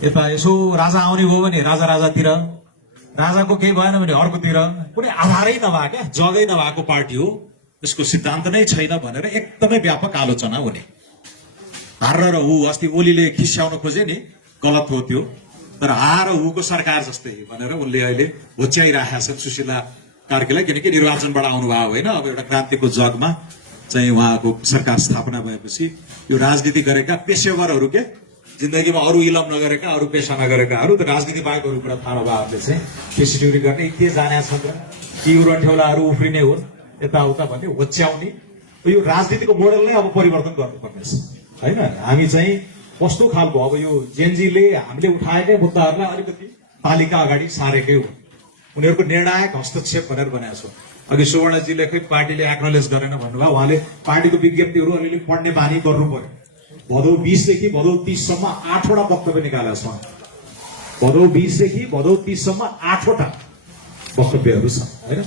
यता यसो राजा आउने भयो भने राजातिर, राजाको केही भएन भने अर्कोतिर, कुनै आधारै नभए क्या जगै नभएको पार्टी हो, यसको सिद्धान्त नै छैन भनेर एकदमै व्यापक आलोचना हुने। हार र हु अस्ति ओलीले खिस्याउन खोजे नि, गलत हो त्यो, तर हार र हुको सरकार जस्तै भनेर उनले अहिले होच्याइराखेका छन् सुशीला कार्कीलाई, किनकि निर्वाचनबाट आउनुभयो होइन। अब एउटा क्रान्तिको जगमा चाहिँ उहाँको सरकार स्थापना भएपछि यो राजनीति गरेका पेशेवरहरू के जिन्दगीमा अरू इलम नगरेका, अरू पेसा नगरेकाहरू, त राजनीति बाहेकहरू कुरा थाहा नभएहरूले चाहिँ पेसिट्युरी गर्ने के जाने छ त, कि उरन्ठेउलाहरू उफ्रिने हुन् यताउता भन्ने होच्याउने, यो राजनीतिको मोडल नै अब परिवर्तन गर्नुपर्ने छ होइन। हामी चाहिँ कस्तो खालको अब यो जेनजीले हामीले उठाएकै मुद्दाहरूलाई अलिकति तालिका अगाडि सारेकै हो, उनीहरूको निर्णायक हस्तक्षेप भनेर भनेको छ। अघि सुवर्णजीले खै पार्टीले एक्नोलेज गरेन भन्नुभयो, उहाँले पार्टीको विज्ञप्तिहरू अलिअलि पढ्ने बानी गर्नु पर्यो। भदौ 20 देखि भदौ 30 सम्म 8वटा वक्तव्य निकालेको छ। भदौ 20 देखि भदौ 30 सम्म 8वटा वक्तव्यहरू छन् होइन।